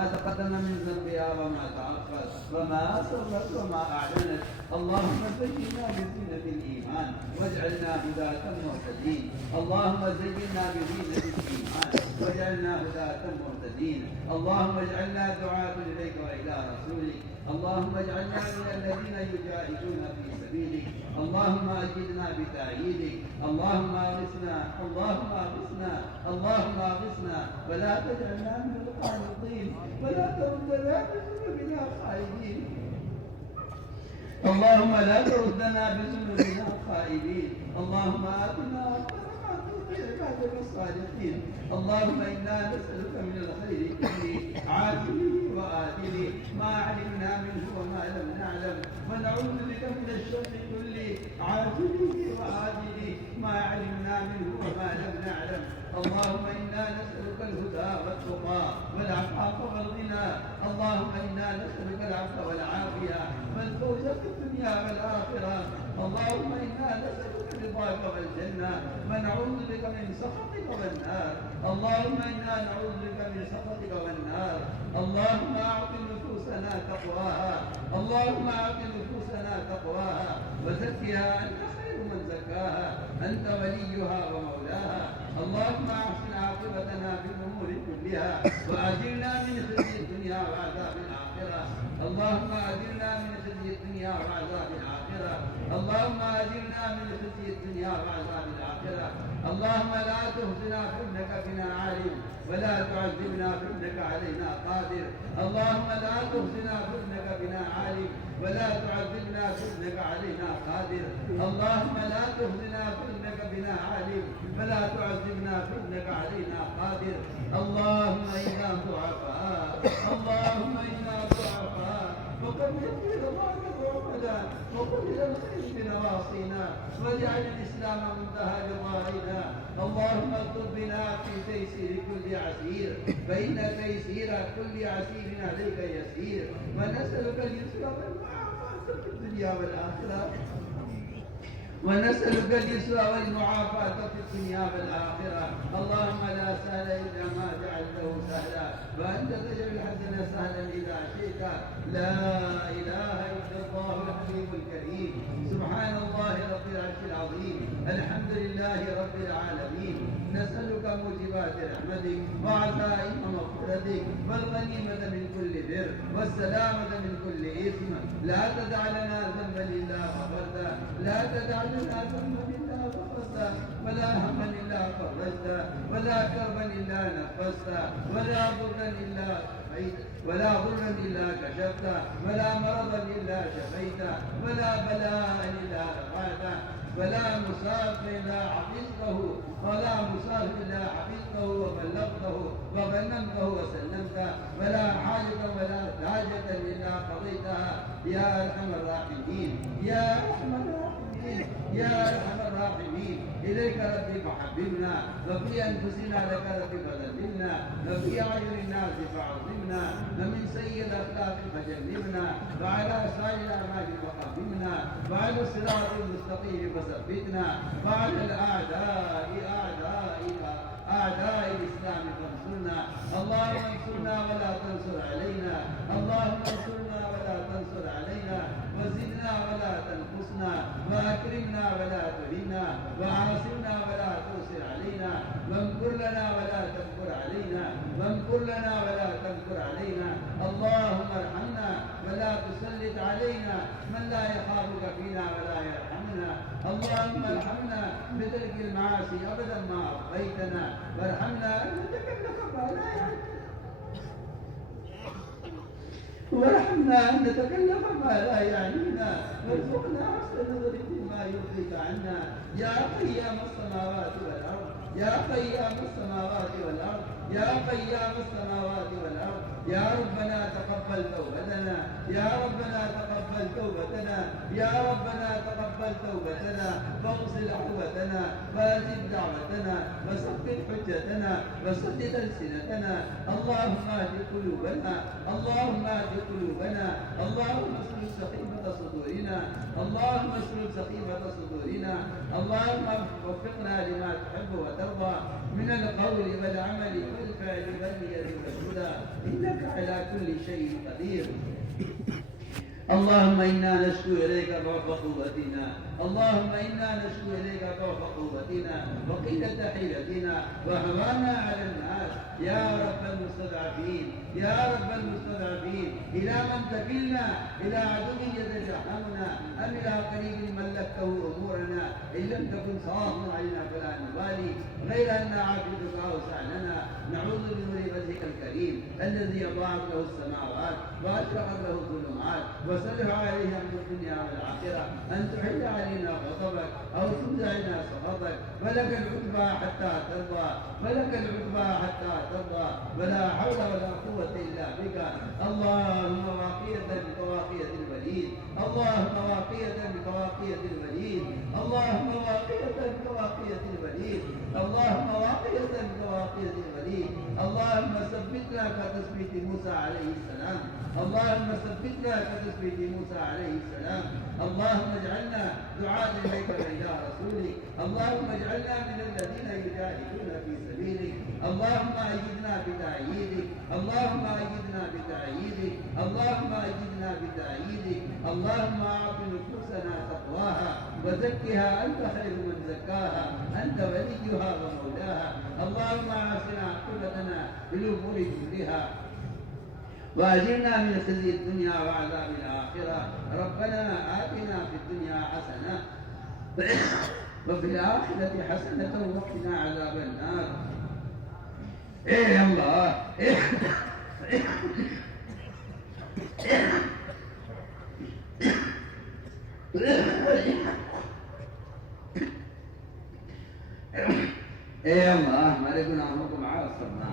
ما تقدم من ذنبها وما تأخر وما أسرت وما أعلنت. اللهم زينا بزينة الإيمان واجعلنا هداة مهتدين. اللهم زينا بزينة الإيمان واجعلنا هداة مهتدين. اللهم اجعلنا دعاة إليك وإلى رسولك. اللهم اجعلنا من الذين يجاهدون في سبيلك. اللهم أجدنا بتأييدك. اللهم أغثنا اللهم أغثنا اللهم أغثنا ولا تجعلنا من القانطين ولا تردنا بذنوبنا خائبين. اللهم لا تردنا بذنوبنا خائبين. اللهم آتنا عبادك الصالحين. اللهم إنا نسألك من الخير كله عاجله وآجله ما علمنا منه وما لم نعلم ونعوذ بك من الشر كله عاجله وآجله ما علمنا منه وما لم نعلم. اللهم إنا نسألك الهدى والتقى والعفاف والغنى. اللهم إنا نسألك العفو والعافية والفوز في الدنيا والآخرة. اللهم إنا نسألك رضاك والجنة ونعوذ بك من سخطك والنار. اللهم إنا نعوذ بك من سخطك والنار. اللهم أعط نفوسنا تقواها. اللهم أعط نفوسنا تقواها وزكها أنت خير من زكاها أنت وليها ومولاها. اللهم أحسن عاقبتنا في الأمور كلها وأجرنا من خزي الدنيا وعذاب الآخرة. اللهم أجرنا من خزي الدنيا وعذاب الآخرة. اللهم أجرنا من خزي الدنيا وعذاب الآخرة. اللهم لا تخزنا فإنك بنا عالم ولا تعذبنا فإنك علينا قادر. اللهم لا تخزنا فإنك بنا عالم ولا تعذبنا فإنك علينا قادر. اللهم لا تخزنا فإنك بنا عالم ولا تعذبنا فإنك علينا قادر. اللهم إنا ضعفاء. اللهم إنا ضعفاء وقد يغفر الله ضعفنا وقل إلى الخير بنواصينا واجعل الإسلام منتهى لضائنا. اللهم اكتب بنا في تيسير كل عسير فإن تيسير كل عسير عليك يسير ونسألك اليسر والمعافاة في الدنيا والآخرة. ونسألك اليسر والمعافاة في الدنيا والآخرة. اللهم لا سهل إلا ما جعلته سهلا وأنت تجعل الحزن سهلا إذا شئت. لا إله إلا الله الحليم الكريم. سبحان الله رب العرش العظيم. الحمد لله رب العالمين. نسألك موجبات رحمتك وعزائم مغفرتك والغنيمة من كل بر والسلامة من كل إثم. لا تدع لنا ذنبا إلا غفرته. لا تدع لنا ذنبا إلا غفرته ولا هما إلا فرجته ولا كربا إلا نفسته ولا ضرا إلا ولا ضرا إلا كشفته ولا مرضا إلا شفيته ولا بلاء إلا رفعته ولا مسافر إلا حفظته ولا مسافر إلا حفظته وبلغته وغنمته وسلمته ولا حاجة ولا حاجة إلا قضيتها يا أرحم الراحمين. يا أرحم الراحمين. يا أرحم الراحمين. إليك ربي فحببنا وفي أنفسنا لك ربي فذللنا وفي أعين الناس فعظمنا ومن سيء الأخلاق فجنبنا وعلى سائر الأعمال فقدمنا وعلى الصراط المستقيم فثبتنا وعلى أعداء الإسلام فانصرنا. اللهم انصرنا ولا تنصر علينا. اللهم انصرنا ولا تنصر علينا وزدنا ولا تنقصنا وأكرمنا ولا تهنا وعاصمنا ولا تؤثر علينا وامكر لنا ولا تمكر علينا وامكر لنا ولا تمكر علينا. اللهم ارحمنا ولا تسلط علينا من لا يخافك فينا ولا يرحمنا. اللهم ارحمنا بترك المعاصي أبدا ما أبقيتنا وارحمنا أن نتكلف ما لا يعنينا وارحمنا أن نتكلف ما لا يعنينا وارزقنا حسن نظر فيما يرضيك عنا. يا قيام السماوات والأرض. يا قيام السماوات والأرض. يا قيام السماوات والأرض. يا ربنا تقبل توبتنا. يا ربنا تقبل توبتنا. يا ربنا تقبل توبتنا واغسل عقوبتنا وأجب دعوتنا وثبت حجتنا وسدد ألسنتنا. اللهم اهد قلوبنا. اللهم اهد قلوبنا. اللهم اسلل سخيمة صدورنا. اللهم اسلل سخيمة صدورنا. اللهم وفقنا لما تحب وترضى من القول والعمل والفعل والنية والهدى إنك على كل شيء قدير. اللهم إنا نشكو إليك ضعف قوتنا، اللهم إنا نشكو إليك ضعف قوتنا وقلة حيلتنا وهوانا على الناس. يا رب المستضعفين، يا رب المستضعفين، إلى من تكلنا؟ إلى عدو يتجهمنا أم إلى قريب ملكته أمورنا؟ إن لم تكن صاحبا علينا فلا نبالي، غير أن عافيتك أوسع لنا. نعوذ بنور وجهك الكريم الذي أضاعت له السماوات وأشرقت له الظلمات وسلح عليها من الدنيا والآخرة أن تحل علينا غضبك أو تنزعنا سخطك. ولك العتبى حتى ترضى، ولك العتبى حتى ترضى، ولا حول ولا قوة إلا بك. اللهم واقية بقواقية الوليد، اللهم واقية بقواقية الوليد، اللهم واقية بقواقية الوليد، اللهم واقية بقواقية الوليد. اللهم ثبتنا كتثبيت موسى عليه السلام، اللهم ثبتنا كتثبيت موسى عليه السلام. اللهم اجعلنا دعاة إليك وإلى رسولك، اللهم اجعلنا من الذين يجاهدون في سبيلك. اللهم أيدنا بتأييدك، اللهم أيدنا بتأييدك، اللهم أيدنا بتأييدك. اللهم أعط نفوسنا تقواها وزكها أنت خير من زكاها، أنت وليها ومولاها. اللهم أحسن عاقبتنا في الأمور كلها وأجرنا من خزي الدنيا وعذاب الآخرة. ربنا آتنا في الدنيا حسنة وفي الآخرة حسنة وقنا عذاب النار. الله اے اللہ ہمارے گناہوں کو معاف فرما،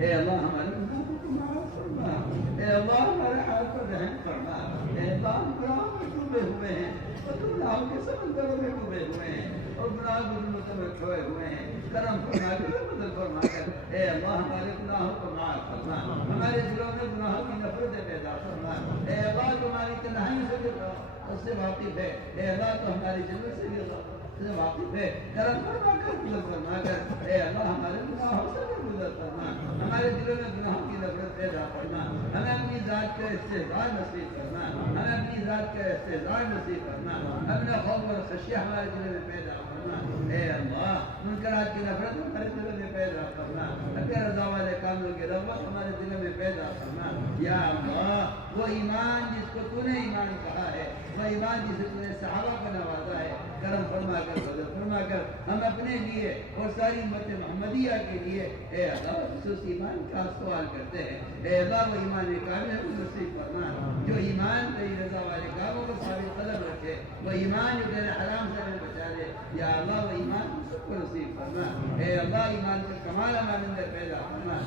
اے اللہ ہمارے گناہوں کو معاف فرما، اے اللہ ہمارے حال پر رحم فرما، اے اللہ ہم گناہوں میں ڈوبے ہوئے ہیں اور گناہوں کے سمندروں میں ڈوبے ہوئے ہیں اور گناہ کی ظلمتوں میں کھوئے ہوئے ہیں. کرم فرما کر بدل فرما کر اے اللہ ہمارے گناہوں کو معاف فرما، ہمارے دلوں میں گناہوں کی نفرتیں پیدا فرما. اے اللہ تمہاری تنہائی سے واقف ہے، اے اللہ تو ہماری جنت سے بھی واقف ہے. کرم فرما کر بدل فرما کر اے اللہ ہمارے گناہوں سے بھی بدل فرما، ہمارے دلوں میں گناہوں کی نفرت پیدا فرما. ہمیں اپنی ذات کا استحضار نصیب فرما، ہمیں اپنی ذات کا استحضار نصیب فرما. اپنا خوف اور خشیہ ہمارے دلوں میں پیدا فرما. اے اللہ منکرات کی نفرت ہمارے دلوں میں پیدا فرما، اگر رضا والے کاموں کی رغبت ہمارے دلوں میں پیدا فرما. یا اللہ وہ ایمان جس کو تو نے ایمان کہا ہے، وہ ایمان جسے تو نے صحابہ کو نوازا ہے، کرم فرما کر بدل فرما کر ہم اپنے لیے اور ساری امت محمدیہ کے لیے اے اللہ خصوص ایمان کا سوال کرتے ہیں. اے اللہ وہ ایمان کامل کو نصیب فرما، جو ایمان تیری رضا والے کاموں کو ثابت قدم رکھے، وہ ایمان جو تیرے حرام سے ہمیں بچا لے. یا اللہ وہ ایمان سب کو نصیب فرما. اے اللہ ایمان کا کمال ہمارے اندر پیدا فرما،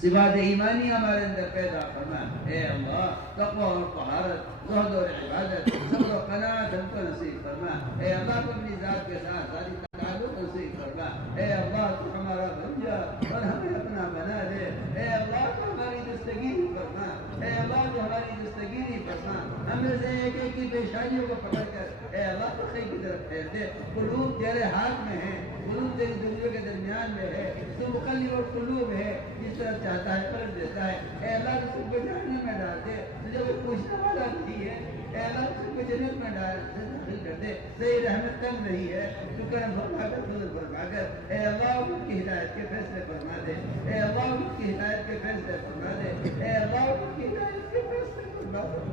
صفات ایمانی ہمارے اندر پیدا فرما. اے اللہ تقوی اور طہارت، زہد اور عبادت، صبر و قناعت ہم کو نصیب فرما. اے اللہ تو اپنی ذات کے ساتھ ذاتی تعلق نصیب فرما. اے اللہ تو ہمارا بن جا اور ہمیں اپنا بنا دے. اے اللہ تو ہماری دستگیری فرما، اے اللہ تو ہماری دستگیری فرما. ہم میں سے ایک ایک کی پیشانیوں کو پکڑ کر اے اللہ تو خیر کی طرف پھیر دے. قلوب تیرے ہاتھ میں ہیں، قلوب تیری دنیا کے درمیان میں ہے. تو مقلب اور قلوب ہے، جس طرح چاہتا ہے پلٹ دیتا ہے. اے اللہ تو سب کو جہنم میں ڈال دے، تجھے وہ پوچھنے والا نہیں ہے. اے اللہ تو سب کو جنت میں داخل کر دے. تیری رحمت کم نہیں ہے، تو کرم فرما کر فضل فرما کر اے اللہ ان کی ہدایت کے فیصلے فرما دے. اے اللہ ان کی ہدایت کے فیصلے فرما دے. اے اللہ ان کی ہدایت کے فیصلے فرما دے.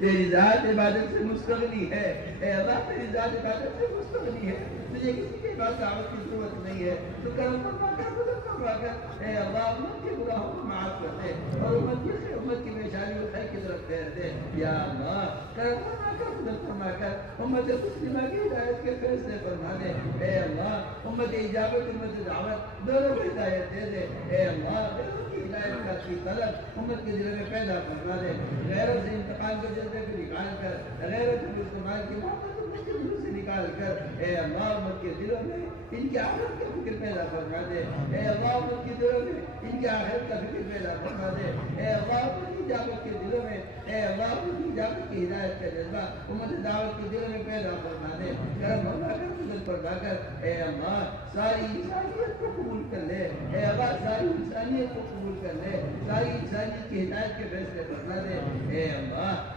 تیری ذات عبادت سے مستغنی ہے. اے اللہ تیری ذات عبادت سے مستغنی ہے، تجھے کسی کی بات دعوت کی ضرورت نہیں ہے. تو کرم فرما کر فضل فرما کر اے اللہ امت کے گناہوں کو معاف کر دے اور امت کی پیشانی کو خیر کی طرف پھیر دے. یا اللہ کرم فرما کر فضل فرما کر امت مسلمہ کی ہدایت کے فیصلے فرما دے. اے اللہ امت اجابت امت دعوت دونوں کو ہدایت دے دے. اے اللہ دونوں کی ہدایت کا کی طلب امت کے دلوں میں پیدا فرما دے، غیرت سے انتقام کے جذبے کو نکال کر، غیرت سے استعمال کی محبت امت کے دلوں سے نکال کر، اے اللہ امت کے دلوں میں ان کی آخرت کا فکر پیدا فرما دے، اے اللہ امت کے دلوں میں ان کی آخرت کا فکر پیدا فرما دے، اے اللہ امت کی دعوت کے دلوں میں، اے اللہ امت کی دعوت کی ہدایت کا جذبہ امت دعوت کے دلوں میں پیدا فرما دے، کرم فرما کر فضل فرما کر، اے اللہ ساری انسانیت کو قبول کر لے، اے اللہ ساری انسانیت کو قبول کر لے، ساری انسانیت کی ہدایت کے فیصلے فرما دے، اے اللہ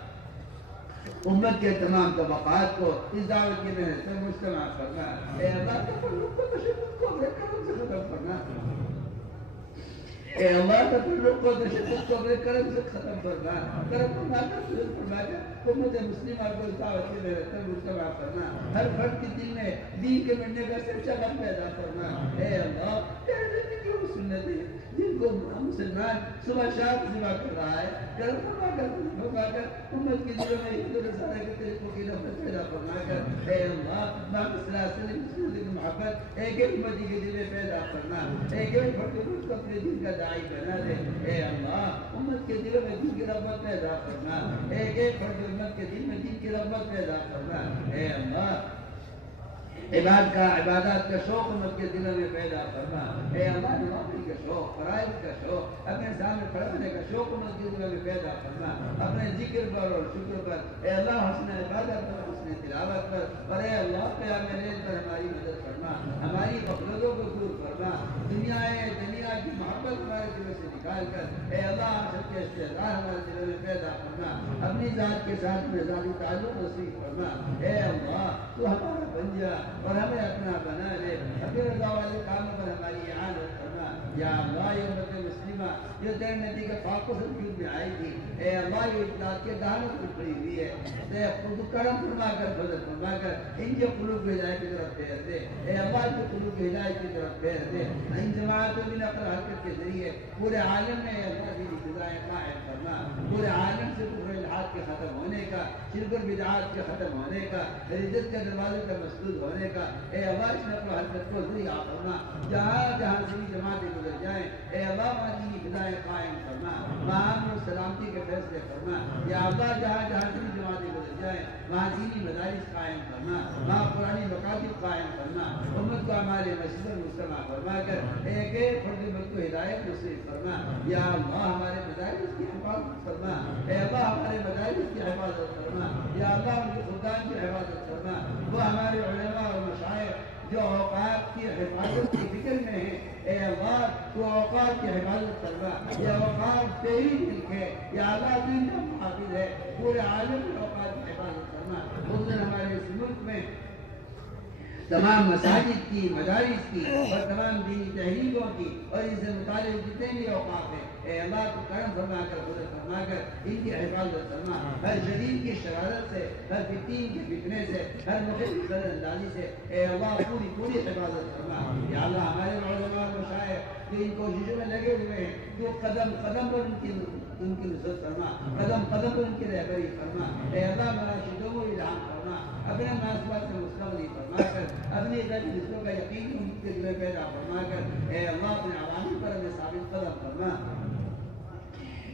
امت کے تمام طبقات کو اس دعوت کی محنت سے مجتمع کرنا، اے اللہ تفرق کو تشدد کو اپنے کرم سے ختم کرنا، اے اللہ تفرق کو تشدد کو اپنے کرم سے ختم کرنا، کرم فرما کر فضل فرما کر امت مسلمہ کو اس دعوت کی محنت سے مجتمع کرنا، ہر فرد کے دل میں دین کے مٹنے کا سچا غم پیدا کرنا، اے اللہ تیرے نبی کی وہ سنتیں جن کو مسلمان صبح شام ذبح کر رہا ہے، کرم فرما کر امت کے دلوں میں عید الرسالہ کے طریقوں کی نفرت پیدا فرما کر، اے اللہ محمد صلی اللہ علیہ وسلم کی محبت ایک ایک امتی کے دل میں پیدا کرنا، ایک ایک فرد کو اپنے دین کا داعی بنا دے، اے اللہ امت کے دلوں میں دین کی رغبت پیدا کرنا، ایک ایک فرد امت کے دل میں دین کی رغبت پیدا کرنا، اے اللہ عبادات کا شوق امت کے دلوں میں پیدا فرما، اے اللہ نوافل کا شوق، فرائض کا شوق، اپنے سامنے کھڑا ہونے کا شوق امت کے دلوں میں پیدا فرما، اپنے ذکر پر اور شکر پر، اے اللہ حسن عبادت پر، حسن تلاوت پر، اور اے اللہ قیام لیل پر ہماری مدد فرما، ہماری غفلتوں کو دور فرما، دنیا کی محبت ہمارے دلوں سے نکال کر، اے اللہ آخرت کے استحضار ہمارے دلوں میں پیدا فرما، اپنی ذات کے ساتھ میں ذاتی تعلق نصیب فرما، اے اللہ تو ہمارا بن جا اور ہمیں اپنا بنا لے، اپنے رضا والے کام پر ہماری اعانت فرما، یا اللہ یہ امت مسلمہ جو تیرے نبی کے پاک و سجود میں آئی تھی، اے اللہ یہ اطلاعات کے دہانت میں پڑی ہوئی ہے، اے خود کرم فرما کر فضل فرما کر ان کے قلوب کی ہدایت کی طرف پھیر دے، اے اللہ کے قلوب کی ہدایت کی طرف پھیر دے، ان جماعتوں کی نقل حرکت کے ذریعے پورے عالم میں اے اللہ کی فضائیں قائم فرما، پورے عالم سے کفر الحاد کے ختم ہونے کا، شرک و بدعات کے ختم ہونے کا، رزق کے دروازے کا مسدود ہونے کا، اے اللہ اس نقل و حرکت کو ذریعہ فرما، جہاں جہاں سے جماعتیں گزر جائیں، اے اللہ وہاں کی فضائیں قائم فرما، وہاں امن و سلامتی کے فیصلے فرما، یا اللہ جہاں جہاں سے جماعتیں گزر جائیں وہاں دینی مدارس قائم فرما، وہاں قرآنی مکاتب قائم فرما، امت کو ہمارے مسجد اور مجتمع فرما کر ایک ایک فرد امت کو ہدایت نصیب فرما، یا اللہ ہمارے مدارس کی حفاظت فرما، اے اللہ ہمارے مدارس کی حفاظت فرما، یا اللہ ان کے خدام کی حفاظت فرما، وہ ہمارے علماء اور مشائخ جو اوقات کی حفاظت کی فکر میں ہیں، اے اللہ تو اوقات کی حفاظت فرما، یہ اوقات تیری ملک ہے، یا اللہ دین کا محافظ ہے، پورے عالم کے اوقات کی حفاظت فرما، اس دن ہمارے اس ملک میں تمام مساجد کی، مدارس کی اور تمام دینی تحریکوں کی اور ان سے متعلق جتنے بھی اوقاف ہیں، اے اللہ تو کرم فرما کر فضل فرما کر ان کی حفاظت فرما، ہر شدید کی شرارت سے، ہر فتین کے فتنے سے، ہر مخالف کی قدر اندازی سے، اے اللہ پوری حفاظت فرما، یا اللہ ہمارے علماء و مشائخ جو ان کوششوں میں لگے ہوئے ہیں، جو قدم قدم پر ان کی نصرت فرما، قدم قدم پر ان کی رہبری فرما، اے اللہ مراشدوں کو الہام فرما، اپنے مناسبات سے مستقبلی فرما کر اپنی غیر رشتوں کا یقین ان کے دل پیدا فرما کر، اے اللہ اپنے عوامی پر ہمیں ثابت قدم فرما،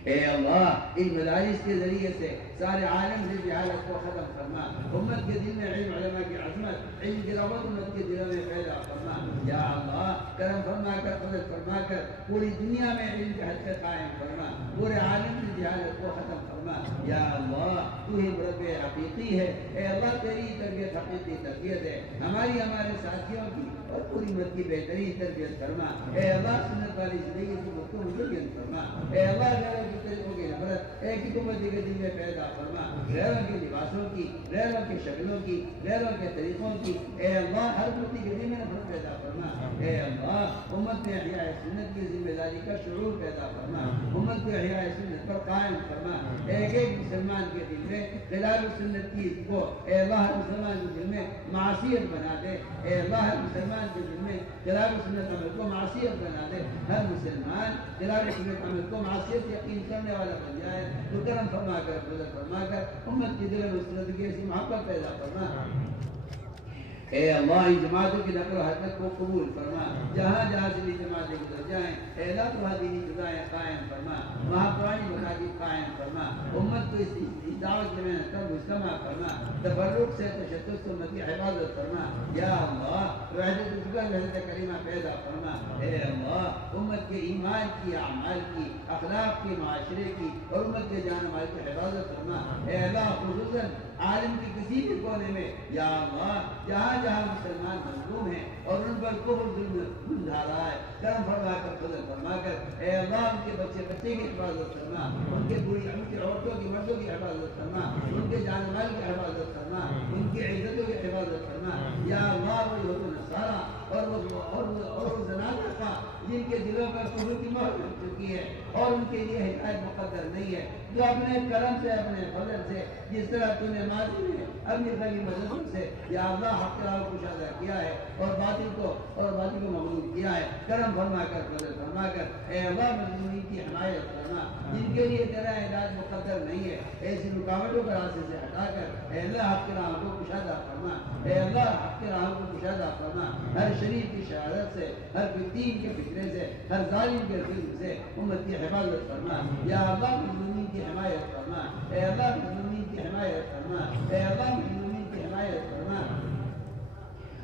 اے اللہ ان مدارس کے ذریعے سے سارے عالم سے جہالت کو ختم فرما، امت کے دل میں علم علماء کی عظمت، علم کی رغبت امت کے دلوں میں پیدا فرما، یا اللہ کرم فرما کر فضل فرما کر پوری دنیا میں علم کے حد سے قائم فرما، پورے عالم سے جہالت کو ختم فرما، یا اللہ تو ہی مرب حقیقی ہے، اے اللہ تیری تربیت حقیقی تربیت ہے، ہمارے ساتھیوں کی اور پوری امت کی بہترین تربیت فرما، اے اللہ سنت والی زندگی سے مطمئن فرما، اے اللہ غیروں کی طریقوں کی نفرت ایک ہی امتی کے دل میں پیدا فرما، غیروں کے لباسوں کی، غیروں کے شکلوں کی، غیروں کے طریقوں کی، اے اللہ ہر امتی کے دل میں نفرت پیدا فرما، اے اللہ امت میں احیاء سنت کی ذمہ داری کا شعور پیدا فرما، امت کو احیاء سنت پر قائم فرما، ایک ایک مسلمان کے دل میں خلاف سنت کی کو، اے اللہ ہر مسلمان کے دل میں معصیت بنا دے، اے اللہ ہر مسلمان کے دل میں خلاف سنت عمل کو معصیت بنا دے، ہر مسلمان خلاف سنت عمل کو معصیت یقین کرنے والا بن جائے، تو کرم فرما کر فضل فرما کر امت کے دل میں سنت کی ایسی محبت پیدا فرما، اے اللہ ان جماعتوں کی نقل و حرکت کو قبول فرما، جہاں جہاں سے بھی جماعتیں گزر جائیں اے اللہ تو دینی جزائیں قائم فرما، وہاں پرانی مقاصد قائم فرما، امت کو اس دعوت میں تب مجتمع فرما، تفرق سے تشدد سے امت کی حفاظت فرما، یا اللہ وحدت الفکر حضرت کریمہ پیدا فرما، اے اللہ امت کے ایمان کی، اعمال کی، اخلاق کی، معاشرے کی اور امت کے جان مال کی حفاظت فرما، اے اللہ خصوصاً عالم کے کسی بھی کونے میں یا اللہ جہاں جہاں مسلمان مظلوم ہیں اور ان پر کفر ظلم ڈھا رہا ہے، کرم فرما کر فضل فرما کر اے اللہ ان کے بچے کی حفاظت فرما، ان کے ان کی عورتوں کی مردوں کی حفاظت فرما، ان کے جان مال کی حفاظت فرما، ان کی عزتوں کی حفاظت فرما، یا اللہ وہ نصارا اور زنانہ کا جن کے دلوں پر کفر کی مہر لگ چکی ہے اور ان کے لیے ہدایت مقدر نہیں ہے، جو اپنے کرم سے اپنے فضل سے جس طرح تو نے ماضی میں اپنی بڑی مدد سے یا اللہ حق راہ کو کشادہ کیا ہے اور باطل کو مغلوب کیا ہے، کرم فرما کر فضل فرما کر اے اللہ مظلومین کی حمایت فرما، جن کے لیے تیرا علاج مقدر نہیں ہے ایسی رکاوٹوں کو راستے سے ہٹا کر اے اللہ حق راہ کو کشادہ فرما، اے اللہ حق راہ کو کشادہ فرما، ہر شریف کی شہادت سے، ہر فتین کے فتنے سے، ہر ظالم کے ظلم سے امت کی حفاظت فرما، یا اللہ مظلومین کی حمایت فرما، اے اللہ مظلومین کی حمایت فرما، اے اللہ مظلومین کی حمایت فرما،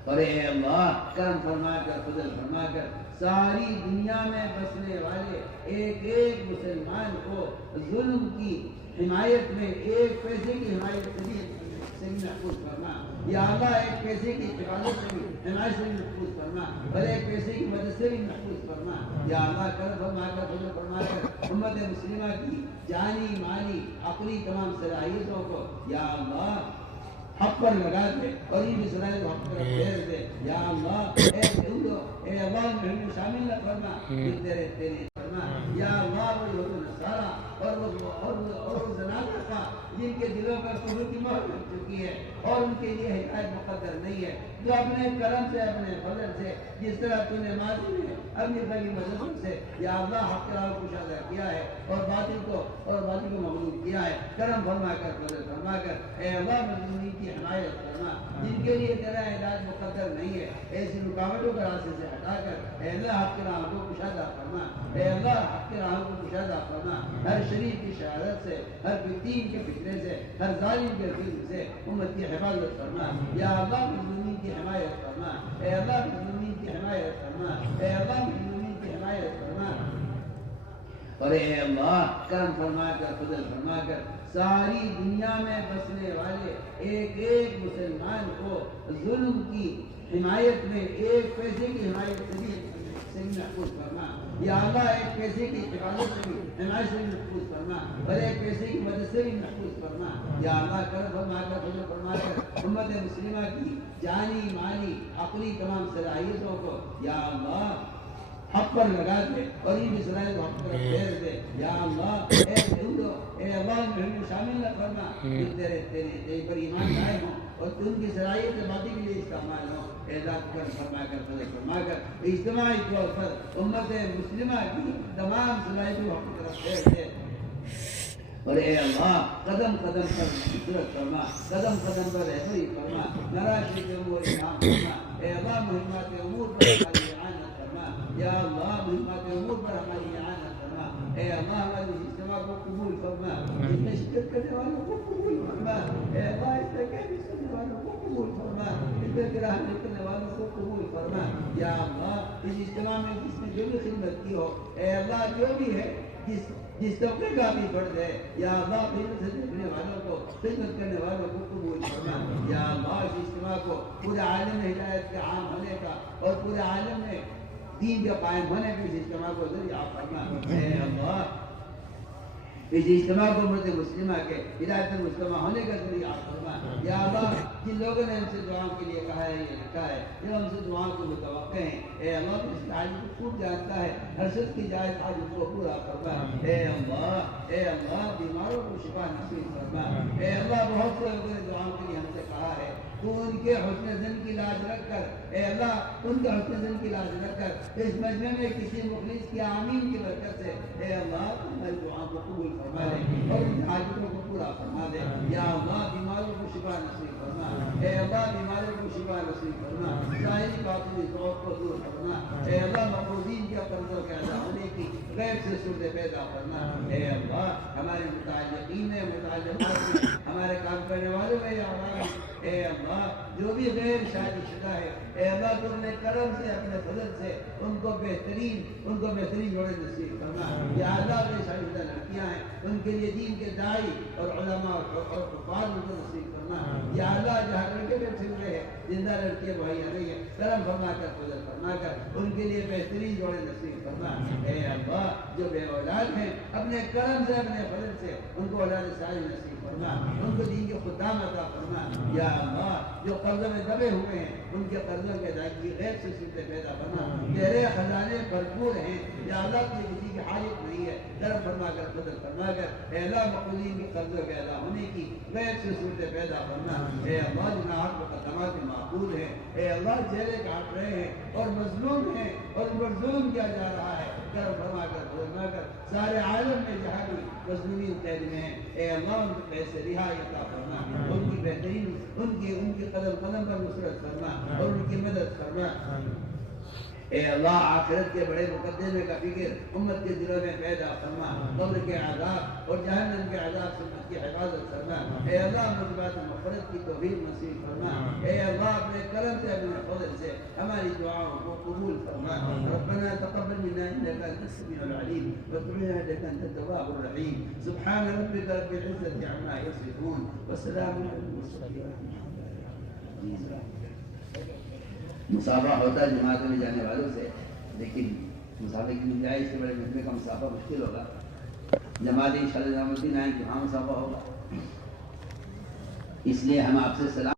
اور اے اللہ کرم فرما کر فضل فرما کر ساری دنیا میں بسنے والے ایک ایک مسلمان کو ظلم کی حمایت میں ایک پیسے کی حمایت سے بھی محفوظ فرما، یا اللہ ایک پیسے کی حفاظت سے بھی حمایت سے بھی محفوظ فرما اور ایک پیسے کی مدد سے بھی محفوظ فرما، یا اللہ کرم فرما کر فضل فرما کر امت مسلمہ کی جانی مالی عقلی تمام صلاحیتوں کو یا اللہ حق پر لگا دے اور ان کی صلاحیت کو حق پر پھیر دے، یا اللہ اے اللہ میں شامل نہ فرما تیرے فرما، یا اللہ وہ نصارا اور زنانہ کا جن کے دلوں پر کفر کی مہر لگ چکی ہے اور ان کے لیے ہدایت مقدر نہیں ہے، جو اپنے کرم سے اپنے فضل سے جس طرح تو نے ماضی میں اپنی بڑی مدد سے یا اللہ حق راہ کو کشادہ کیا ہے اور باطل کو مغلوب کیا ہے، کرم فرما کر فضل فرما کر اے اللہ مظلومین کی حمایت فرما، جن کے لیے تیرا علاج مقدر نہیں ہے ایسی رکاوٹوں کو راستے سے ہٹا کر اے اللہ حق راہ کو کشادہ فرما، اے اللہ حق راہ کو کشادہ فرما، ہر شریف کی شہادت سے، ہر فتین کے فتنے سے، ہر ظالم کے ظلم سے امت کی حفاظت فرما، یا اللہ مظلومین کی حمایت فرما، اے اللہ مظلومین کی حمایت فرما، اے اللہ مظلومین کی حمایت فرما، اور اے اللہ کرم فرما کر فضل فرما کر ساری دنیا میں بسنے والے ایک ایک مسلمان کو ظلم کی حمایت میں ایک پیسے کی حمایت سے بھی محفوظ فرما، یا اللہ ایک پیسے کی حفاظت سے بھی حمایت سے بھی محفوظ فرما اور ایک پیسے کی مدد سے بھی محفوظ فرما، یا اللہ کرم فرما کر فضل فرما کر امت مسلمہ کی جانی مالی عقلی تمام صلاحیتوں کو یا اللہ حق پر لگا دے اور ان کی صلاحیت کو حق پر پھیر دے، یا اللہ اے اللہ میں شامل نہ فرما تیرے پر ایمان لائے ہوں اور ان کی صلاحیت سے باقی کے لیے استعمال ہو، اے اللہ کرم فرما کر فضل فرما کر اجتماعی طور پر امت مسلمہ کی تمام صلاحیتوں کو حق پر پھیر دے، اور اے اللہ قدم قدم پر نصرت فرما، قدم قدم پر رہبری فرما، نراشی کے امور انعام فرما، اے اللہ مہمات امور پر ہماری اعانت فرما، یا اللہ مہمات امور پر ہماری اعانت فرما، اے اللہ ہماری اجتماع کو قبول فرما، اس میں شرکت کرنے والوں کو قبول فرما، اے اللہ اس میں کہنے سننے والوں کو قبول فرما، اس میں گراہ کرنے والوں کو قبول فرما، یا اللہ اس اجتماع میں جس نے جو بھی خدمت کی ہو اے اللہ جو بھی ہے جس طبقے کا بھی فرض ہے یا اللہ خدمت سے دیکھنے والوں کو خدمت کرنے والوں کو قبول فرما، یا اللہ اس اجتماع کو پورے عالم میں ہدایت کے عام ہونے کا اور پورے عالم میں دین کے قائم ہونے کے اس اجتماع کو ذریعہ فرما، اے اللہ اس اجتماع کو امت مسلمہ کے ہدایت مجتمع ہونے کا ذریعہ فرما، یا اللہ جن لوگوں نے ہم سے دعاؤں کے لیے کہا ہے یہ لکھا ہے جو ہم سے دعاؤں کو متوقع ہیں اے اللہ اس حاجت کو خوب جانتا ہے، ہر شخص کی جائز حاجت کو پورا فرما، اے اللہ بیماروں کو شفا نصیب فرما، اے اللہ بہت سے لوگوں نے دعاؤں کے لیے ہم سے کہا ہے تو ان کے حسن ظن کی لاج رکھ کر اے اللہ ان کے حسن ظن کی لاج رکھ کر اس مجمع میں کسی مخلص کی آمین کی برکت سے اے اللہ ہماری دعا کو قبول فرما دے اور ان حاجتوں کو پورا فرما دے یا اللہ بیماروں کو شفا نصیب فرما اے اللہ بیماروں کو شفا نصیب فرما ظاہری باطنی ضعف کو دور فرما اے اللہ مقروضین کے قرضوں کے ادا ہونے کی غیب سے صورت پیدا فرما اے اللہ ہمارے متعلقین میں متعلقات میں ہمارے کام کرنے والوں میں یا اللہ اے اللہ جو بھی غیر شادی شدہ ہے اے اللہ تو اپنے کرم سے اپنے فضل سے ان کو بہترین جوڑے نصیب کرنا یا اللہ بے شادی شدہ لڑکیاں ہیں ان کے لیے دین کے داعی اور علماء اور حفاظ ان کو نصیب کرنا یا اللہ جہاں لڑکے بیٹھے ہوئے ہیں زندہ لڑکیاں مہیا نہیں ہے کرم فرما کر فضل فرما کر ان کے لیے بہترین جوڑے نصیب کرنا اے اللہ جو بے اولاد ہیں اپنے کرم سے اپنے فضل سے ان کو اولاد صالح نصیب فرما ان کو دین کے خدام عطا فرما یا اللہ جو قرضوں میں دبے ہوئے ہیں ان کے قرضوں کے ادائیگی غیر سے صورتیں پیدا فرما تیرے خزانے بھرپور ہیں یا اللہ کی کسی کی حاجت نہیں ہے کرم فرما کر فضل فرما کر اے اللہ مقبولین کے قرضوں کے ادا ہونے کی غیر سے صورتیں پیدا فرما اے اللہ جنہاں حق مقدمات معقول ہیں اے اللہ جیلے کاٹ رہے ہیں اور مظلوم ہیں اور ان پر ظلم کیا جا رہا ہے کرم فرما کر فرما کر سارے عالم میں جہاں بھی مظلومین قید میں ہیں اے اللہ ان کو کیسے رہائی عطا فرما ان کی بہترین ان کی قدم قدم پر نصرت فرما اور ان کی مدد فرما اے اللہ آخرت کے بڑے مقدمے کا فکر امت کے دلوں میں پیدا فرما قبر کے عذاب اور جہنم کے عذاب سے امت کی حفاظت فرما اے اللہ موجبات مغفرت کی توفیق نصیب فرما اے اللہ اپنے کرم سے اپنے فضل سے ہماری دعاؤں کو قبول فرما ربنا تقبل منا انك انت السميع العليم وتب علينا انك انت التواب الرحيم سبحان ربك رب العزة عما يصفون والسلام على المرسلين. مسافہ ہوتا ہے جماعتوں میں جانے والوں سے لیکن مسافہ کی گنجائش سے بڑے مجمع کا مسافہ مشکل ہوگا. جماعت انشاءاللہ نظام الدین آئیں کہ ہاں مسافہ ہوگا. اس لیے ہم آپ سے سلام